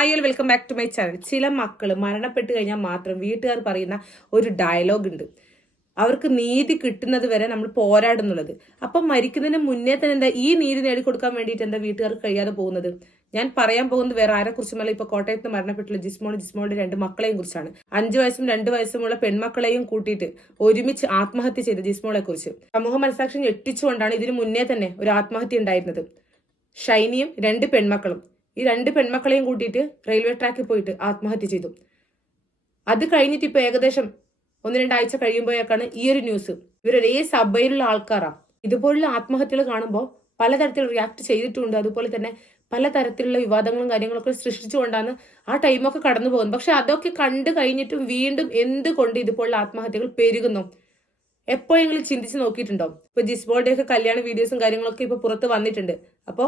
Hi welcome back to my channel ചില മക്കൾ മരണപ്പെട്ട് കഴിഞ്ഞാൽ മാത്രം വീട്ടുകാർ പറയുന്ന ഒരു ഡയലോഗ് ഉണ്ട്. അവർക്ക് നീതി കിട്ടുന്നത് വരെ നമ്മൾ പോരാടുന്നുള്ളത് അപ്പം മരിക്കുന്നതിന് മുന്നേ തന്നെ എന്താ ഈ നീതി നേടിക്കൊടുക്കാൻ വേണ്ടിയിട്ട് എന്താ വീട്ടുകാർക്ക് കഴിയാതെ പോകുന്നത്? ഞാൻ പറയാൻ പോകുന്നത് വേറെ ആരെ കുറിച്ചുമല്ല. ഇപ്പൊ കോട്ടയത്ത് മരണപ്പെട്ടുള്ള ജിസ്മോൾ ജിസ്മോളുടെ രണ്ട് മക്കളെയും കുറിച്ചാണ്. അഞ്ചു വയസ്സും രണ്ട് വയസ്സുമുള്ള പെൺമക്കളെയും കൂട്ടിയിട്ട് ഒരുമിച്ച് ആത്മഹത്യ ചെയ്ത ജിസ്മോളെ കുറിച്ച്. സമൂഹ മനസാക്ഷി ഞെട്ടിച്ചുകൊണ്ടാണ് ഇതിനു മുന്നേ തന്നെ ഒരു ആത്മഹത്യ ഉണ്ടായിരുന്നത്. ഷൈനിയും രണ്ട് പെൺമക്കളും. ഈ രണ്ട് പെൺമക്കളെയും കൂട്ടിയിട്ട് റെയിൽവേ ട്രാക്കിൽ പോയിട്ട് ആത്മഹത്യ ചെയ്തു. അത് കഴിഞ്ഞിട്ട് ഇപ്പോൾ ഏകദേശം ഒന്ന് രണ്ടാഴ്ച കഴിയുമ്പോഴേക്കാണ് ഈ ഒരു ന്യൂസ് ഇവരൊരേ സഭയിലുള്ള ആൾക്കാരാണ് ഇതുപോലുള്ള ആത്മഹത്യകൾ കാണുമ്പോൾ പലതരത്തിൽ റിയാക്ട് ചെയ്തിട്ടുണ്ട്. അതുപോലെ തന്നെ പലതരത്തിലുള്ള വിവാദങ്ങളും കാര്യങ്ങളൊക്കെ സൃഷ്ടിച്ചുകൊണ്ടാണ് ആ ടൈമൊക്കെ കടന്നു പോകുന്നത്. പക്ഷെ അതൊക്കെ കണ്ടു കഴിഞ്ഞിട്ടും വീണ്ടും എന്തുകൊണ്ട് ഇതുപോലുള്ള ആത്മഹത്യകൾ പെരുകുന്നു? എപ്പോഴെങ്കിലും ചിന്തിച്ച് നോക്കിയിട്ടുണ്ടോ? ഇപ്പൊ ജിസ്ബോളുടെ ഒക്കെ കല്യാണ വീഡിയോസും കാര്യങ്ങളൊക്കെ ഇപ്പൊ പുറത്ത് വന്നിട്ടുണ്ട്. അപ്പോ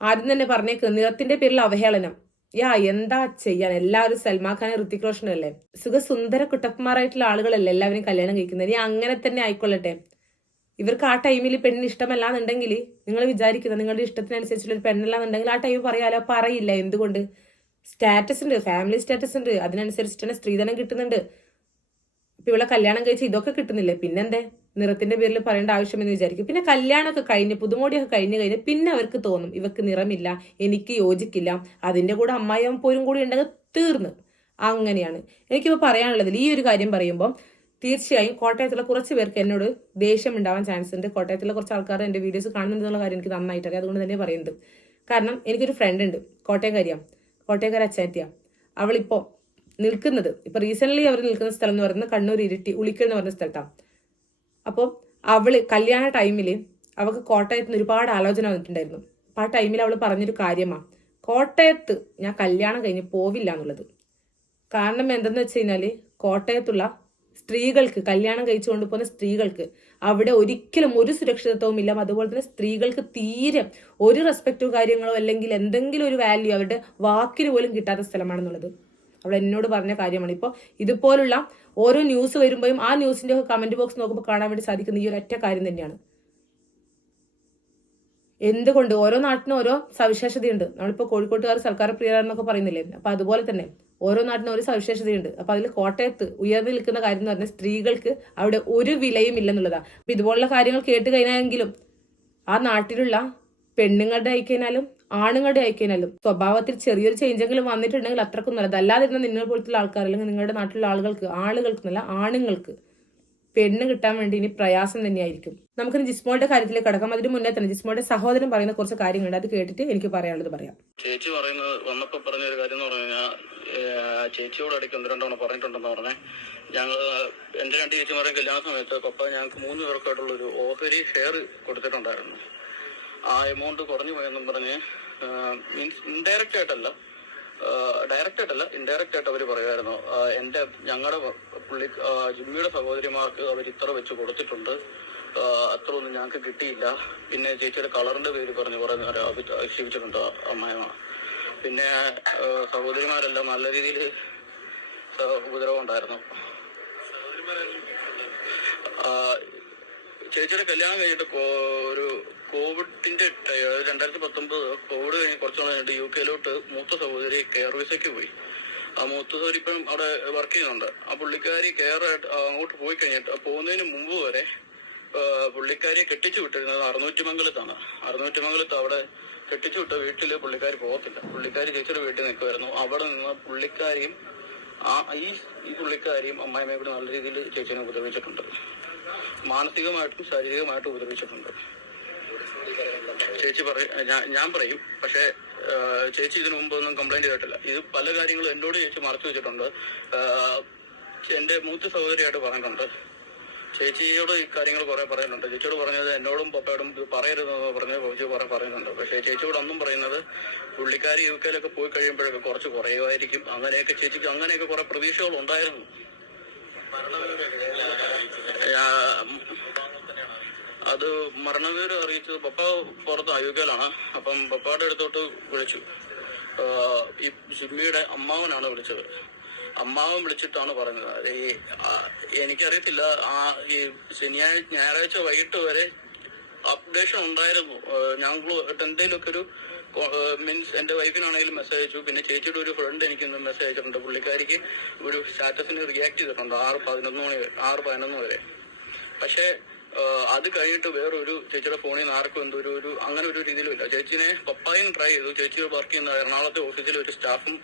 ആദ്യം തന്നെ പറഞ്ഞേക്ക് നിറത്തിന്റെ പേരിൽ അവഹേളനം. യാ എന്താ ചെയ്യാൻ? എല്ലാവരും സൽമാൻ ഖാൻ ഋത്തിക് റോഷൻ അല്ലേ സുഖസുന്ദര കുട്ടപ്പന്മാരായിട്ടുള്ള ആളുകളല്ലേ എല്ലാവരും കല്യാണം കഴിക്കുന്നത്? ഇനി അങ്ങനെ തന്നെ ആയിക്കൊള്ളട്ടെ. ഇവർക്ക് ആ ടൈമിൽ പെണ്ണിന് ഇഷ്ടമല്ലാന്നുണ്ടെങ്കിൽ നിങ്ങൾ വിചാരിക്കുന്നത് നിങ്ങളുടെ ഇഷ്ടത്തിനനുസരിച്ചുള്ള ഒരു പെണ്ണല്ലാന്നുണ്ടെങ്കിൽ ആ ടൈം പറയാലോ? പറയില്ല. എന്തുകൊണ്ട്? സ്റ്റാറ്റസ് ഉണ്ട് ഫാമിലി സ്റ്റാറ്റസ് ഉണ്ട്. അതിനനുസരിച്ച് തന്നെ സ്ത്രീധനം കിട്ടുന്നുണ്ട്. ഇപ്പൊ ഇവിടെ കല്യാണം കഴിച്ച് ഇതൊക്കെ കിട്ടുന്നില്ലേ? പിന്നെന്തേ? നിറത്തിന്റെ പേരിൽ പറയേണ്ട ആവശ്യമെന്ന് വിചാരിക്കും. പിന്നെ കല്യാണമൊക്കെ കഴിഞ്ഞ് പുതുമോടിയൊക്കെ കഴിഞ്ഞ് കഴിഞ്ഞ് പിന്നെ അവർക്ക് തോന്നും ഇവക്ക് നിറമില്ല എനിക്ക് യോജിക്കില്ല അതിന്റെ കൂടെ അമ്മായിയും പോരും കൂടി ഉണ്ടെങ്കിൽ തീർന്നു. അങ്ങനെയാണ്. എനിക്കിപ്പോൾ പറയാനുള്ളതിൽ ഈ ഒരു കാര്യം പറയുമ്പോൾ തീർച്ചയായും കോട്ടയത്തുള്ള കുറച്ച് പേർക്ക് എന്നോട് ദേഷ്യം ഉണ്ടാവാൻ ചാൻസ് ഉണ്ട്. കോട്ടയത്തുള്ള കുറച്ച് ആൾക്കാർ എന്റെ വീഡിയോസ് കാണുന്നുണ്ടെന്നുള്ള കാര്യം എനിക്ക് നന്നായിട്ട് അറിയാം അതുകൊണ്ട് തന്നെ പറയുന്നത്. കാരണം എനിക്കൊരു ഫ്രണ്ട് ഉണ്ട് കോട്ടയംകാരിയാണ് കോട്ടയംകാര അച്ചാറ്റിയ. അവളിപ്പോൾ നിൽക്കുന്നത് ഇപ്പൊ റീസെന്റ് അവർ നിൽക്കുന്ന സ്ഥലം എന്ന് പറയുന്നത് കണ്ണൂർ ഇരിട്ടി ഉളിക്കൽ എന്ന് പറയുന്ന സ്ഥലത്താണ് അപ്പോൾ അവൾ കല്യാണ ടൈമിൽ അവൾക്ക് കോട്ടയത്ത് നിന്ന് ഒരുപാട് ആലോചന വന്നിട്ടുണ്ടായിരുന്നു. അപ്പൊ ആ ടൈമിൽ അവൾ പറഞ്ഞൊരു കാര്യമാണ് കോട്ടയത്ത് ഞാൻ കല്യാണം കഴിഞ്ഞ് പോവില്ല എന്നുള്ളത്. കാരണം എന്തെന്ന് വെച്ച് കഴിഞ്ഞാൽ കോട്ടയത്തുള്ള സ്ത്രീകൾക്ക് കല്യാണം കഴിച്ചു കൊണ്ടുപോകുന്ന സ്ത്രീകൾക്ക് അവിടെ ഒരിക്കലും ഒരു സുരക്ഷിതത്വവും ഇല്ല. അതുപോലെ തന്നെ സ്ത്രീകൾക്ക് തീരെ ഒരു റെസ്പെക്റ്റോ കാര്യങ്ങളോ അല്ലെങ്കിൽ എന്തെങ്കിലും ഒരു വാല്യൂ അവരുടെ വാക്കിന് പോലും കിട്ടാത്ത സ്ഥലമാണെന്നുള്ളത്. അവൾ എന്നോട് പറഞ്ഞ കാര്യമാണ്. ഇപ്പോൾ ഇതുപോലുള്ള ഓരോ ന്യൂസ് വരുമ്പോഴും ആ ന്യൂസിന്റെ കമന്റ് ബോക്സ് നോക്കുമ്പോൾ കാണാൻ വേണ്ടി സാധിക്കുന്ന ഈ ഒരു ഒറ്റ കാര്യം തന്നെയാണ്. എന്തുകൊണ്ട്? ഓരോ നാട്ടിനും ഓരോ സവിശേഷതയുണ്ട്. നമ്മളിപ്പോൾ കോഴിക്കോട്ടുകാർ സർക്കാർ പ്രിയരാണെന്നൊക്കെ പറയുന്നില്ലേ? അപ്പൊ അതുപോലെ തന്നെ ഓരോ നാട്ടിനും ഒരു സവിശേഷതയുണ്ട്. അപ്പൊ അതിൽ കോട്ടയത്ത് ഉയർന്നു നിൽക്കുന്ന കാര്യം എന്ന് പറഞ്ഞാൽ സ്ത്രീകൾക്ക് അവിടെ ഒരു വിലയും ഇല്ലെന്നുള്ളതാണ് അപ്പൊ ഇതുപോലുള്ള കാര്യങ്ങൾ കേട്ട് കഴിഞ്ഞാലെങ്കിലും ആ നാട്ടിലുള്ള പെണ്ണുങ്ങളുടെ ആയിക്കഴിഞ്ഞാലും ആണുങ്ങളുടെ ആയിക്കഴിഞ്ഞാലും സ്വഭാവത്തിൽ ചെറിയൊരു ചേഞ്ചെങ്കിലും വന്നിട്ടുണ്ടെങ്കിൽ അത്രക്കും നല്ലത്. അല്ലാതിരുന്ന നിങ്ങളെ പോലത്തുള്ള ആൾക്കാർ അല്ലെങ്കിൽ നിങ്ങളുടെ നാട്ടിലുള്ള ആളുകൾക്ക് ആളുകൾക്ക് നല്ല ആണുങ്ങൾക്ക് പെണ്ണ് കിട്ടാൻ വേണ്ടി ഇനി പ്രയാസം തന്നെയായിരിക്കും. നമുക്ക് ജിസ്മോളുടെ കാര്യത്തിലേക്ക് കടക്കാം. അതിന് മുന്നേ തന്നെ ജിസ്മോളുടെ സഹോദരൻ പറയുന്ന കുറച്ച് കാര്യങ്ങളുണ്ട്. അത് കേട്ടിട്ട് എനിക്ക് പറയാനുള്ളത് പറയാം. ചേച്ചി പറയുന്നത് വന്നപ്പോ പറഞ്ഞ ഒരു കാര്യം എന്ന് പറഞ്ഞു കഴിഞ്ഞാൽ ചേച്ചിയോട് ഇടയ്ക്ക് ഒന്ന് രണ്ടവണ പറഞ്ഞിട്ടുണ്ടെന്ന് പറഞ്ഞേ. ഞങ്ങൾ എന്റെ രണ്ട് ചേച്ചിമാരെ കല്യാണ സമയത്ത് പപ്പ ഞങ്ങൾക്ക് മൂന്ന് പേർക്കായിട്ടുള്ള ഒരു ഓഹരി ഷെയർ കൊടുത്തിട്ടുണ്ടായിരുന്നു. ആ എമൗണ്ട് കുറഞ്ഞു പോയെന്നും പറഞ്ഞ് മീൻസ് ഇൻഡയറക്റ്റ് ആയിട്ടല്ല ഡയറക്റ്റ് ആയിട്ടല്ല ഇൻഡയറക്റ്റ് ആയിട്ട് അവർ പറയുമായിരുന്നു. എന്റെ ഞങ്ങളുടെ പുള്ളി ജിമ്മിയുടെ സഹോദരിമാർക്ക് അവർ ഇത്ര വെച്ച് കൊടുത്തിട്ടുണ്ട്. അത്ര ഒന്നും ഞങ്ങൾക്ക് കിട്ടിയില്ല. പിന്നെ ചേച്ചിയുടെ കളറിന്റെ പേര് പറഞ്ഞു ആക്ഷേ- ആക്ഷേപിച്ചിട്ടുണ്ട് ആ പിന്നെ സഹോദരിമാരെല്ലാം നല്ല രീതിയിൽ ഉപദ്രവം ഉണ്ടായിരുന്നു. ചേച്ചിയുടെ കല്യാണം കഴിഞ്ഞിട്ട് ഒരു കോവിഡിന്റെ രണ്ടായിരത്തി പത്തൊമ്പത് കോവിഡ് കഴിഞ്ഞ് കുറച്ച് നാൾ കഴിഞ്ഞിട്ട് യു കെയിലോട്ട് മൂത്ത സഹോദരി കെയർ വിസയ്ക്ക് പോയി. ആ മൂത്ത സഹോദരി ഇപ്പം അവിടെ വർക്ക് ചെയ്യുന്നുണ്ട്. ആ പുള്ളിക്കാരി കെയർ ആയിട്ട് അങ്ങോട്ട് പോയി കഴിഞ്ഞിട്ട് പോകുന്നതിന് മുമ്പ് വരെ പുള്ളിക്കാരിയെ കെട്ടിച്ചു വിട്ടിരുന്നത് അറുന്നൂറ്റിമംഗലത്താണ് അറുന്നൂറ്റിമംഗലത്ത് അവിടെ കെട്ടിച്ചു വിട്ട വീട്ടിൽ പുള്ളിക്കാരി പോകത്തില്ല. പുള്ളിക്കാരി ചേച്ചിയുടെ വീട്ടിൽ നിൽക്കുമായിരുന്നു അവിടെ നിന്ന് പുള്ളിക്കാരിയും ആ ഈ ഈ പുള്ളിക്കാരിയും അമ്മായിമ്മയും കൂടി നല്ല രീതിയിൽ ചേച്ചിനെ ഉപദ്രവിച്ചിട്ടുണ്ട്. മാനസികമായിട്ടും ശാരീരികമായിട്ടും ഉപദ്രവിച്ചിട്ടുണ്ട്. ചേച്ചി പറയും ഞാൻ- പറയും പക്ഷേ ചേച്ചി ഇതിനു മുമ്പ് ഒന്നും കംപ്ലൈന്റ് ചെയ്തിട്ടില്ല. ഇത് പല കാര്യങ്ങളും എന്നോട് ചേച്ചി മറച്ചു വെച്ചിട്ടുണ്ട്. എന്റെ മൂത്ത സഹോദരിയായിട്ട് പറഞ്ഞിട്ടുണ്ട്. ചേച്ചിയോട് ഈ കാര്യങ്ങൾ കുറെ പറയുന്നുണ്ട്. ചേച്ചിയോട് പറഞ്ഞത് എന്നോടും പപ്പയോടും പറയരുതെന്ന് പറഞ്ഞ് ചേച്ചി കുറെ പറയുന്നുണ്ട്. പക്ഷേ ചേച്ചിയോട് ഒന്നും പറയുന്നത് പുള്ളിക്കാരി യു കെയിലൊക്കെ പോയി കഴിയുമ്പോഴൊക്കെ കുറച്ച് കുറയുമായിരിക്കും. അങ്ങനെയൊക്കെ ചേച്ചിക്ക് അങ്ങനെയൊക്കെ കുറെ പ്രതീക്ഷകൾ ഉണ്ടായിരുന്നു അത് മരണവിവരം അറിയിച്ചത് പപ്പ പുറത്ത് അയോഗ്യയിലാണ് അപ്പം പപ്പയുടെ അടുത്തോട്ട് വിളിച്ചു. ഈ സുമിയുടെ അമ്മാവനാണ് വിളിച്ചത്. അമ്മാവൻ വിളിച്ചിട്ടാണ് പറഞ്ഞത്. ഈ എനിക്കറിയത്തില്ല. ആ ഈ ശനിയാഴ്ച ഞായറാഴ്ച വൈകിട്ട് വരെ അപ്ഡേഷൻ ഉണ്ടായിരുന്നു. ഞങ്ങൾ എന്തെങ്കിലുമൊക്കെ ഒരു മീൻസ് എന്റെ വൈഫിനാണെങ്കിലും മെസ്സേജ് അയച്ചു. പിന്നെ ചേച്ചിയുടെ ഒരു ഫ്രണ്ട് എനിക്ക് ഇന്ന് മെസ്സേജ് അയച്ചിട്ടുണ്ട്. പുള്ളിക്കാരിക്ക് ഒരു സ്റ്റാറ്റസിന് റിയാക്ട് ചെയ്തിട്ടുണ്ട് ആറ് പതിനൊന്ന് മണി ആറ് പതിനൊന്ന് വരെ. പക്ഷേ അത് കഴിഞ്ഞിട്ട് വേറൊരു ചേച്ചിയുടെ ഫോണിൽ നിന്ന് ആർക്കും എന്തോ ഒരു ഒരു അങ്ങനെ ഒരു രീതിയിലും ഇല്ല. ചേച്ചിനെ പപ്പായും ട്രൈ ചെയ്തു. ചേച്ചി വർക്ക് ചെയ്യുന്ന എറണാകുളത്തെ ഓഫീസിലെ ഒരു സ്റ്റാഫും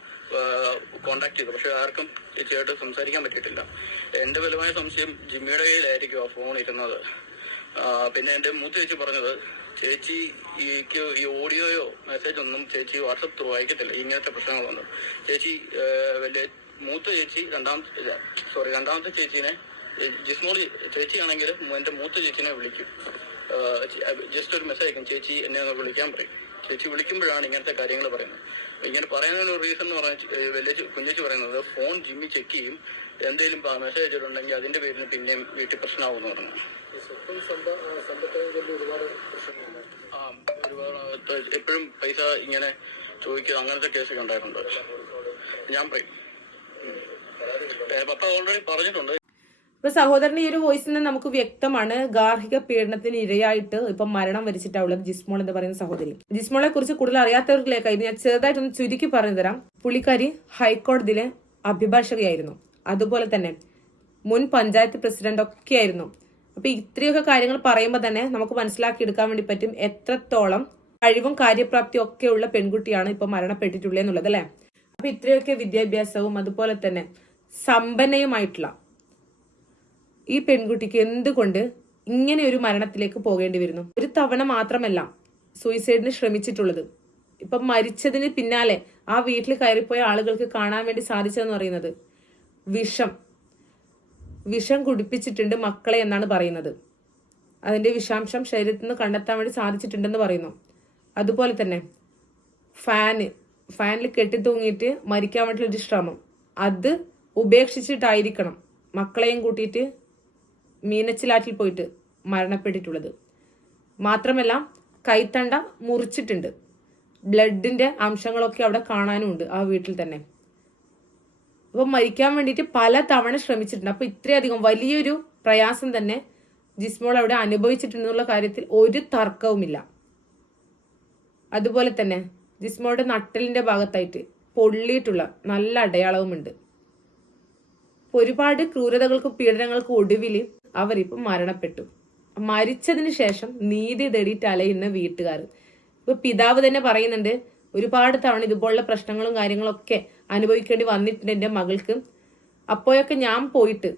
കോണ്ടാക്ട് ചെയ്തു. പക്ഷെ ആർക്കും ചേച്ചിയായിട്ട് സംസാരിക്കാൻ പറ്റിയിട്ടില്ല. എന്റെ ബലമായ സംശയം ജിമ്മിയുടെ കയ്യിലായിരിക്കും ആ ഫോൺ ഇരുന്നത്. പിന്നെ എന്റെ മൂത്ത ചേച്ചി പറഞ്ഞത് ചേച്ചി ഈക്ക് ഈ ഓഡിയോയോ മെസ്സേജ് ഒന്നും ചേച്ചി വാട്സപ്പ് ത്രൂ അയക്കത്തില്ല. ഇങ്ങനത്തെ പ്രശ്നങ്ങളൊന്നും. ചേച്ചി വലിയ മൂത്ത ചേച്ചി രണ്ടാമത്തെ സോറി രണ്ടാമത്തെ ചേച്ചീനെ ജിസ്മോൾ ചേച്ചിയാണെങ്കിൽ എന്റെ മൂത്ത ചേച്ചിനെ വിളിക്കും. ജസ്റ്റ് ഒരു മെസ്സേജ് അയക്കും. ചേച്ചി എന്നെ ഒന്ന് വിളിക്കാൻ പറയും. ചേച്ചി വിളിക്കുമ്പോഴാണ് ഇങ്ങനത്തെ കാര്യങ്ങൾ പറയുന്നത്. ഇങ്ങനെ പറയാനൊരു റീസൺ എന്ന് പറഞ്ഞാൽ വലിയ കുഞ്ഞേച്ചി പറയുന്നത് ഫോൺ ജിമ്മി ചെക്ക് ചെയ്യും. എന്തെങ്കിലും മെസ്സേജ് അയച്ചിട്ടുണ്ടെങ്കിൽ അതിന്റെ പേരിൽ പിന്നെയും വീട്ടിൽ പ്രശ്നമാകുമെന്ന് പറഞ്ഞു. ആ ഒരുപാട് എപ്പോഴും പൈസ ഇങ്ങനെ ചോദിക്കുക അങ്ങനത്തെ കേസൊക്കെ ഉണ്ടായിട്ടുണ്ട്. ഞാൻ പറയും. പപ്പ ഓൾറെഡി പറഞ്ഞിട്ടുണ്ട്. ഇപ്പൊ സഹോദരന്റെ ഈ ഒരു വോയിസിൽ നിന്ന് നമുക്ക് വ്യക്തമാണ്. ഗാർഹിക പീഡനത്തിന് ഇരയായിട്ട് ഇപ്പൊ മരണം വരിച്ചിട്ടുള്ളത് ജിസ്മോൾ എന്ന് പറയുന്ന സഹോദരി. ജിസ്മോളെ കുറിച്ച് കൂടുതൽ അറിയാത്തവർക്കിലേക്ക് ഇത് ഞാൻ ചെറുതായിട്ടൊന്ന് ചുരുക്കി പറഞ്ഞു തരാം പുള്ളിക്കാരി ഹൈക്കോടതിയിലെ അഭിഭാഷകയായിരുന്നു. അതുപോലെ തന്നെ മുൻ പഞ്ചായത്ത് പ്രസിഡന്റ് ഒക്കെ ആയിരുന്നു അപ്പൊ ഇത്രയൊക്കെ കാര്യങ്ങൾ പറയുമ്പോൾ തന്നെ നമുക്ക് മനസ്സിലാക്കിയെടുക്കാൻ വേണ്ടി പറ്റും എത്രത്തോളം കഴിവും കാര്യപ്രാപ്തിയും ഉള്ള പെൺകുട്ടിയാണ് ഇപ്പൊ മരണപ്പെട്ടിട്ടുള്ളത് എന്നുള്ളത് അല്ലെ? അപ്പൊ ഇത്രയൊക്കെ വിദ്യാഭ്യാസവും അതുപോലെ തന്നെ സമ്പന്നയുമായിട്ടുള്ള ഈ പെൺകുട്ടിക്ക് എന്തുകൊണ്ട് ഇങ്ങനെ ഒരു മരണത്തിലേക്ക് പോകേണ്ടി വരുന്നു? ഒരു തവണ മാത്രമല്ല സൂയിസൈഡിന് ശ്രമിച്ചിട്ടുള്ളത്. ഇപ്പം മരിച്ചതിന് പിന്നാലെ ആ വീട്ടിൽ കയറിപ്പോയ ആളുകൾക്ക് കാണാൻ വേണ്ടി സാധിച്ചതെന്ന് പറയുന്നത് വിഷം. വിഷം കുടിപ്പിച്ചിട്ടുണ്ട് മക്കളെ എന്നാണ് പറയുന്നത്. അതിന്റെ വിഷാംശം ശരീരത്തിൽ നിന്ന് കണ്ടെത്താൻ വേണ്ടി സാധിച്ചിട്ടുണ്ടെന്ന് പറയുന്നു. അതുപോലെ തന്നെ ഫാന് ഫാനിൽ കെട്ടിത്തൂങ്ങിയിട്ട് മരിക്കാൻ വേണ്ടിയുള്ള ഒരു ശ്രമം. അത് ഉപേക്ഷിച്ചിട്ടായിരിക്കണം മക്കളെയും കൂട്ടിയിട്ട് മീനച്ചിലാറ്റിൽ പോയിട്ട് മരണപ്പെട്ടിട്ടുള്ളത്. മാത്രമല്ല കൈത്തണ്ട മുറിച്ചിട്ടുണ്ട്. ബ്ലഡിന്റെ അംശങ്ങളൊക്കെ അവിടെ കാണാനുമുണ്ട് ആ വീട്ടിൽ തന്നെ. അപ്പോൾ മരിക്കാൻ വേണ്ടിയിട്ട് പല തവണ ശ്രമിച്ചിട്ടുണ്ട്. അപ്പോൾ ഇത്രയധികം വലിയൊരു പ്രയാസം തന്നെ ജിസ്മോൾ അവിടെ അനുഭവിച്ചിട്ടുണ്ടെന്നുള്ള കാര്യത്തിൽ ഒരു തർക്കവുമില്ല. അതുപോലെ തന്നെ ജിസ്മോളുടെ നട്ടലിന്റെ ഭാഗത്തായിട്ട് പൊള്ളിയിട്ടുള്ള നല്ല അടയാളവുമുണ്ട്. ഒരുപാട് ക്രൂരതകൾക്കും പീഡനങ്ങൾക്കും ഒടുവിൽ അവരിപ്പം മരണപ്പെട്ടു. മരിച്ചതിന് ശേഷം നീതി തേടിയിട്ട് അലയുന്ന വീട്ടുകാർ. ഇപ്പൊ പിതാവ് തന്നെ പറയുന്നുണ്ട് ഒരുപാട് തവണ ഇതുപോലുള്ള പ്രശ്നങ്ങളും കാര്യങ്ങളൊക്കെ അനുഭവിക്കേണ്ടി വന്നിട്ടുണ്ട് എന്റെ മകൾക്ക്. അപ്പോഴൊക്കെ ഞാൻ പോയിട്ട്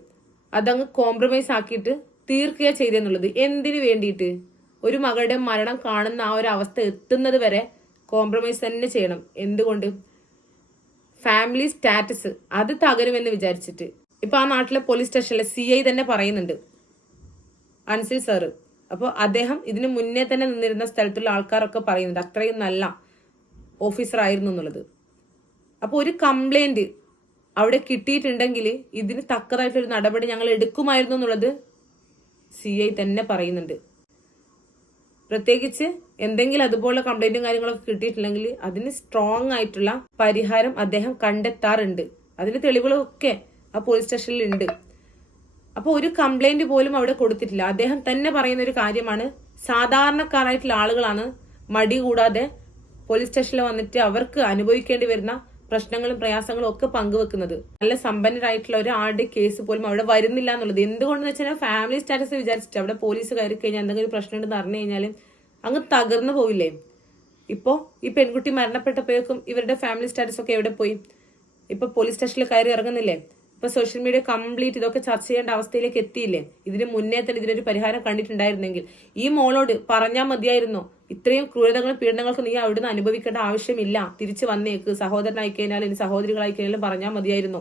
അതങ്ങ് കോംപ്രമൈസ് ആക്കിയിട്ട് തീർക്കുക ചെയ്തെന്നുള്ളത് എന്തിനു വേണ്ടിയിട്ട്? ഒരു മകളുടെ മരണം കാണുന്ന ആ ഒരു അവസ്ഥ എത്തുന്നത് വരെ കോംപ്രമൈസ് തന്നെ ചെയ്യണം. എന്തുകൊണ്ട്? ഫാമിലി സ്റ്റാറ്റസ് അത് തകരുമെന്ന് വിചാരിച്ചിട്ട്. ഇപ്പൊ ആ നാട്ടിലെ പോലീസ് സ്റ്റേഷനിലെ സി ഐ തന്നെ പറയുന്നുണ്ട്. അൻസിൽ സാറ് അപ്പോൾ അദ്ദേഹം ഇതിനു മുന്നേ തന്നെ നിന്നിരുന്ന സ്ഥലത്തുള്ള ആൾക്കാരൊക്കെ പറയുന്നുണ്ട്. അത്രയും നല്ല ഓഫീസർ ആയിരുന്നു എന്നുള്ളത്. അപ്പോൾ ഒരു കംപ്ലൈന്റ് അവിടെ കിട്ടിയിട്ടുണ്ടെങ്കിൽ ഇതിന് തക്കതായിട്ടൊരു നടപടി ഞങ്ങൾ എടുക്കുമായിരുന്നു എന്നുള്ളത് സി ഐ തന്നെ പറയുന്നുണ്ട്. പ്രത്യേകിച്ച് എന്തെങ്കിലും അതുപോലുള്ള കംപ്ലൈന്റും കാര്യങ്ങളൊക്കെ കിട്ടിയിട്ടില്ലെങ്കിൽ അതിന് സ്ട്രോങ് ആയിട്ടുള്ള പരിഹാരം അദ്ദേഹം കണ്ടെത്താറുണ്ട്. അതിന് തെളിവുകളൊക്കെ ആ പോലീസ് സ്റ്റേഷനിൽ ഉണ്ട്. അപ്പോൾ ഒരു കംപ്ലൈന്റ് പോലും അവിടെ കൊടുത്തിട്ടില്ല. അദ്ദേഹം തന്നെ പറയുന്ന ഒരു കാര്യമാണ് സാധാരണക്കാരായിട്ടുള്ള ആളുകളാണ് മടി കൂടാതെ പോലീസ് സ്റ്റേഷനിൽ വന്നിട്ട് അവർക്ക് അനുഭവിക്കേണ്ടി വരുന്ന പ്രശ്നങ്ങളും പ്രയാസങ്ങളും ഒക്കെ പങ്കുവെക്കുന്നത്. നല്ല സമ്പന്നരായിട്ടുള്ള ഒരാളുടെ കേസ് പോലും അവിടെ വരുന്നില്ല എന്നുള്ളത്. എന്തുകൊണ്ടെന്ന് വെച്ചാൽ ഫാമിലി സ്റ്റാറ്റസ് വിചാരിച്ചിട്ട് അവിടെ പോലീസ് കയറി കഴിഞ്ഞാൽ എന്തെങ്കിലും പ്രശ്നം ഉണ്ടെന്ന് അറിഞ്ഞു കഴിഞ്ഞാൽ അങ്ങ് തകർന്നു പോയില്ലേ ഇപ്പോൾ ഈ പെൺകുട്ടി മരണപ്പെട്ടപ്പോഴേക്കും ഇവരുടെ ഫാമിലി സ്റ്റാറ്റസ് ഒക്കെ എവിടെ പോയി? ഇപ്പൊ പോലീസ് സ്റ്റേഷനിൽ കയറി ഇറങ്ങുന്നില്ലേ? ഇപ്പൊ സോഷ്യൽ മീഡിയ കംപ്ലീറ്റ് ഇതൊക്കെ ചർച്ച ചെയ്യേണ്ട അവസ്ഥയിലേക്ക് എത്തിയില്ലേ? ഇതിന് മുന്നേ തന്നെ ഇതിനൊരു പരിഹാരം കണ്ടിട്ടുണ്ടായിരുന്നെങ്കിൽ ഈ മോളോട് പറഞ്ഞാൽ മതിയായിരുന്നു. ഇത്രയും ക്രൂരതകളും പീഡനങ്ങൾക്കും നീ അവിടുന്ന് അനുഭവിക്കേണ്ട ആവശ്യമില്ല. തിരിച്ചു വന്നേക്ക്. സഹോദരനായി കഴിഞ്ഞാലും ഇനി സഹോദരികളായി കഴിഞ്ഞാലും പറഞ്ഞാൽ മതിയായിരുന്നു.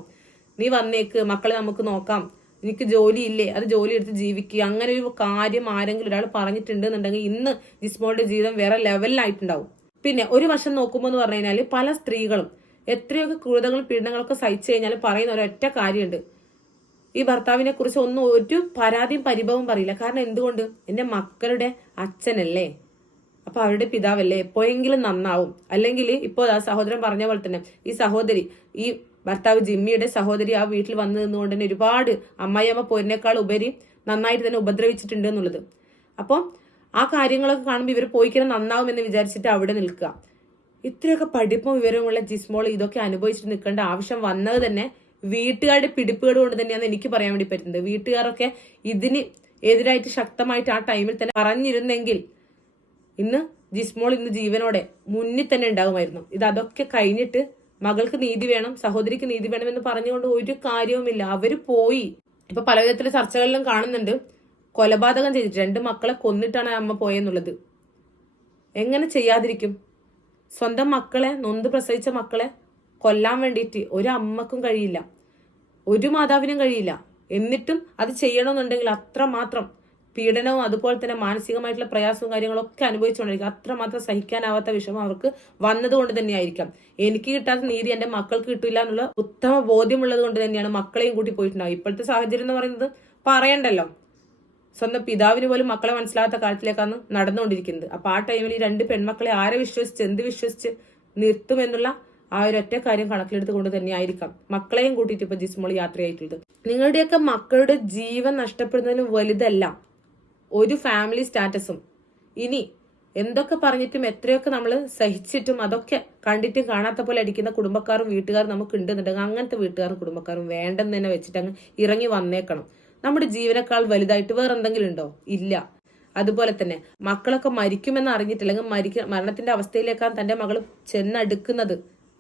നീ വന്നേക്ക്. മക്കളെ നമുക്ക് നോക്കാം. എനിക്ക് ജോലി ഇല്ലേ അത് ജോലി എടുത്ത് ജീവിക്കുക അങ്ങനെ ഒരു കാര്യം ആരെങ്കിലും ഒരാൾ പറഞ്ഞിട്ടുണ്ടെന്നുണ്ടെങ്കിൽ ഇന്ന് ജിസ്മോളുടെ ജീവിതം വേറെ ലെവലിലായിട്ടുണ്ടാവും പിന്നെ ഒരു വശം നോക്കുമ്പോൾ എന്ന് പറഞ്ഞു കഴിഞ്ഞാൽ പല സ്ത്രീകളും എത്രയൊക്കെ ക്രൂരതകളും പീഡനങ്ങളൊക്കെ സഹിച്ചു കഴിഞ്ഞാൽ പറയുന്ന ഒരൊറ്റ കാര്യമുണ്ട്. ഈ ഭർത്താവിനെ കുറിച്ച് ഒന്നും ഒരു പരാതിയും പരിഭവം പറയില്ല. കാരണം എന്തുകൊണ്ട്? എന്റെ മക്കളുടെ അച്ഛനല്ലേ? അപ്പൊ അവരുടെ പിതാവല്ലേ? എപ്പോഴെങ്കിലും നന്നാവും. അല്ലെങ്കിൽ ഇപ്പോൾ ആ സഹോദരൻ പറഞ്ഞ പോലെ തന്നെ ഈ സഹോദരി ഈ ഭർത്താവ് ജിമ്മിയുടെ സഹോദരി ആ വീട്ടിൽ വന്നു നിന്നുകൊണ്ട് തന്നെ ഒരുപാട് അമ്മായിയമ്മ പോരിനേക്കാൾ ഉപരി നന്നായിട്ട് തന്നെ ഉപദ്രവിച്ചിട്ടുണ്ട് എന്നുള്ളത്. അപ്പം ആ കാര്യങ്ങളൊക്കെ കാണുമ്പോൾ ഇവർ പോയിക്കണം നന്നാവും എന്ന് വിചാരിച്ചിട്ട് അവിടെ നിൽക്കുക. ഇത്രയൊക്കെ പഠിപ്പും വിവരമുള്ള ജിസ്മോൾ ഇതൊക്കെ അനുഭവിച്ചിട്ട് നിൽക്കേണ്ട ആവശ്യം വന്നത് തന്നെ വീട്ടുകാരുടെ പിടിപ്പുകൾ കൊണ്ട് തന്നെയാണ് എനിക്ക് പറയാൻ വേണ്ടി പറ്റുന്നത്. വീട്ടുകാരൊക്കെ ഇതിന് എതിരായിട്ട് ശക്തമായിട്ട് ആ ടൈമിൽ തന്നെ പറഞ്ഞിരുന്നെങ്കിൽ ഇന്ന് ജിസ്മോൾ ഇന്ന് ജീവനോടെ മുന്നിൽ തന്നെ ഉണ്ടാകുമായിരുന്നു. ഇത് അതൊക്കെ കഴിഞ്ഞിട്ട് മകൾക്ക് നീതി വേണം സഹോദരിക്ക് നീതി വേണം എന്ന് പറഞ്ഞുകൊണ്ട് ഒരു കാര്യവുമില്ല. അവർ പോയി. ഇപ്പൊ പലവിധത്തിലെ ചർച്ചകളിലും കാണുന്നുണ്ട്. കൊലപാതകം ചെയ്തിട്ട് രണ്ട് മക്കളെ കൊന്നിട്ടാണ് അമ്മ പോയെന്നുള്ളത്. എങ്ങനെ ചെയ്യാതിരിക്കും? സ്വന്തം മക്കളെ നൊന്ത് പ്രസവിച്ച മക്കളെ കൊല്ലാൻ വേണ്ടിയിട്ട് ഒരു അമ്മക്കും കഴിയില്ല. ഒരു മാതാവിനും കഴിയില്ല. എന്നിട്ടും അത് ചെയ്യണമെന്നുണ്ടെങ്കിൽ അത്രമാത്രം പീഡനവും അതുപോലെ തന്നെ മാനസികമായിട്ടുള്ള പ്രയാസവും കാര്യങ്ങളൊക്കെ അനുഭവിച്ചുകൊണ്ടിരിക്കും അത്രമാത്രം സഹിക്കാനാവാത്ത വിഷമം അവർക്ക് വന്നതുകൊണ്ട് തന്നെയായിരിക്കാം. എനിക്ക് കിട്ടാത്ത നീതി എന്റെ മക്കൾക്ക് കിട്ടില്ല എന്നുള്ള ഉത്തമ ബോധ്യമുള്ളത് കൊണ്ട് തന്നെയാണ് മക്കളെയും കൂട്ടി പോയിട്ടുണ്ടാവും ഇപ്പോഴത്തെ സാഹചര്യം എന്ന് പറയുന്നത് പറയണ്ടല്ലോ. സ്വന്തം പിതാവിന് പോലും മക്കളെ മനസ്സിലാത്ത കാലത്തിലേക്കാണ് നടന്നുകൊണ്ടിരിക്കുന്നത്. അപ്പൊ ആ ടൈമിൽ ഈ രണ്ട് പെൺമക്കളെ ആരെ വിശ്വസിച്ച് എന്ത് വിശ്വസിച്ച് നിർത്തുമെന്നുള്ള ആ ഒരു ഒറ്റ കാര്യം കണക്കിലെടുത്തുകൊണ്ട് തന്നെയായിരിക്കാം മക്കളെയും കൂട്ടിയിട്ട് ഇപ്പൊ ജിസ്മോൾ യാത്രയായിട്ടുള്ളത്. നിങ്ങളുടെയൊക്കെ മക്കളുടെ ജീവൻ നഷ്ടപ്പെടുന്നതിന് വലുതല്ല ഒരു ഫാമിലി സ്റ്റാറ്റസും ഇനി എന്തൊക്കെ പറഞ്ഞിട്ടും എത്രയൊക്കെ നമ്മൾ സഹിച്ചിട്ടും അതൊക്കെ കണ്ടിട്ടും കാണാത്ത പോലെ അടിക്കുന്ന കുടുംബക്കാരും വീട്ടുകാരും നമുക്ക് ഉണ്ടെന്നുണ്ടെങ്കിൽ അങ്ങനത്തെ വീട്ടുകാരും കുടുംബക്കാരും വേണ്ടെന്ന് തന്നെ വെച്ചിട്ട് അങ്ങ് ഇറങ്ങി വന്നേക്കണം. നമ്മുടെ ജീവനേക്കാൾ വലുതായിട്ട് വേറെ എന്തെങ്കിലും ഉണ്ടോ? ഇല്ല. അതുപോലെ തന്നെ മക്കളൊക്കെ മരിക്കുമെന്ന് അറിഞ്ഞിട്ട് അല്ലെങ്കിൽ മരിക്ക മരണത്തിന്റെ അവസ്ഥയിലേക്കാണ് തന്റെ മകൾ ചെന്നടുക്കുന്നത്.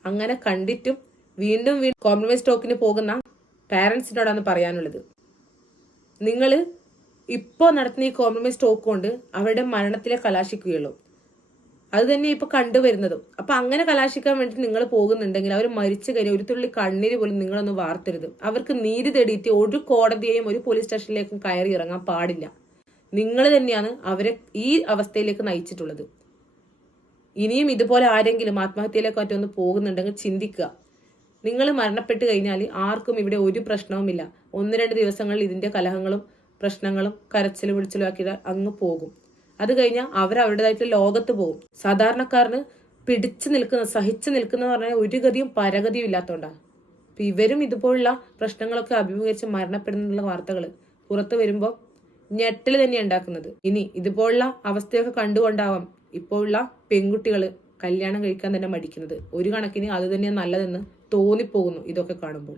അങ്ങനെ കണ്ടിട്ടും വീണ്ടും വീണ്ടും കോംപ്രമൈസ് ടോക്കിന് പോകുന്ന പാരന്റ്സിനോടാണ് പറയാനുള്ളത്. നിങ്ങൾ ഇപ്പോൾ നടത്തുന്ന ഈ കോംപ്രമൈസ് ടോക്ക് കൊണ്ട് അവരുടെ മരണത്തിലെ കലാശിക്കുകയുള്ളൂ. അത് തന്നെ ഇപ്പൊ കണ്ടുവരുന്നതും അപ്പൊ അങ്ങനെ കലാശിക്കാൻ വേണ്ടി നിങ്ങൾ പോകുന്നുണ്ടെങ്കിൽ അവർ മരിച്ചു കഴിഞ്ഞാൽ ഒരു തുള്ളി കണ്ണീര് പോലും നിങ്ങളൊന്ന് വാർത്തരുത്. അവർക്ക് നീതി തേടിയിട്ട് ഒരു കോടതിയെയും ഒരു പോലീസ് സ്റ്റേഷനിലേക്കും കയറി ഇറങ്ങാൻ പാടില്ല. നിങ്ങൾ തന്നെയാണ് അവരെ ഈ അവസ്ഥയിലേക്ക് നയിച്ചിട്ടുള്ളത്. ഇനിയും ഇതുപോലെ ആരെങ്കിലും ആത്മഹത്യയിലേക്ക് മറ്റൊന്ന് പോകുന്നുണ്ടെങ്കിൽ ചിന്തിക്കുക. നിങ്ങൾ മരണപ്പെട്ട് കഴിഞ്ഞാൽ ആർക്കും ഇവിടെ ഒരു പ്രശ്നവുമില്ല ഒന്ന് രണ്ട് ദിവസങ്ങളിൽ ഇതിന്റെ കലഹങ്ങളും പ്രശ്നങ്ങളും കരച്ചിലും വിളിച്ചിലും ആക്കിയിട്ട് അങ്ങ് പോകും. അത് കഴിഞ്ഞാൽ അവർ അവരുടേതായിട്ടുള്ള ലോകത്ത് പോകും സാധാരണക്കാരന് പിടിച്ചു നിൽക്കുന്ന സഹിച്ചു നിൽക്കുന്ന പറഞ്ഞാൽ ഒരു ഗതിയും പരഗതിയും ഇല്ലാത്തതുകൊണ്ടാണ് അപ്പൊ ഇവരും ഇതുപോലുള്ള പ്രശ്നങ്ങളൊക്കെ അഭിമുഖീകരിച്ച് മരണപ്പെടുന്നുള്ള വാർത്തകൾ പുറത്തു വരുമ്പോൾ ഞെട്ടൽ തന്നെ ഉണ്ടാക്കുന്നത്. ഇനി ഇതുപോലുള്ള അവസ്ഥയൊക്കെ കണ്ടുകൊണ്ടാവാം ഇപ്പോഴുള്ള പെൺകുട്ടികൾ കല്യാണം കഴിക്കാൻ തന്നെ മടിക്കുന്നത്. ഒരു കണക്കിന് അത് തന്നെയാണ് നല്ലതെന്ന് തോന്നിപ്പോകുന്നു ഇതൊക്കെ കാണുമ്പോൾ.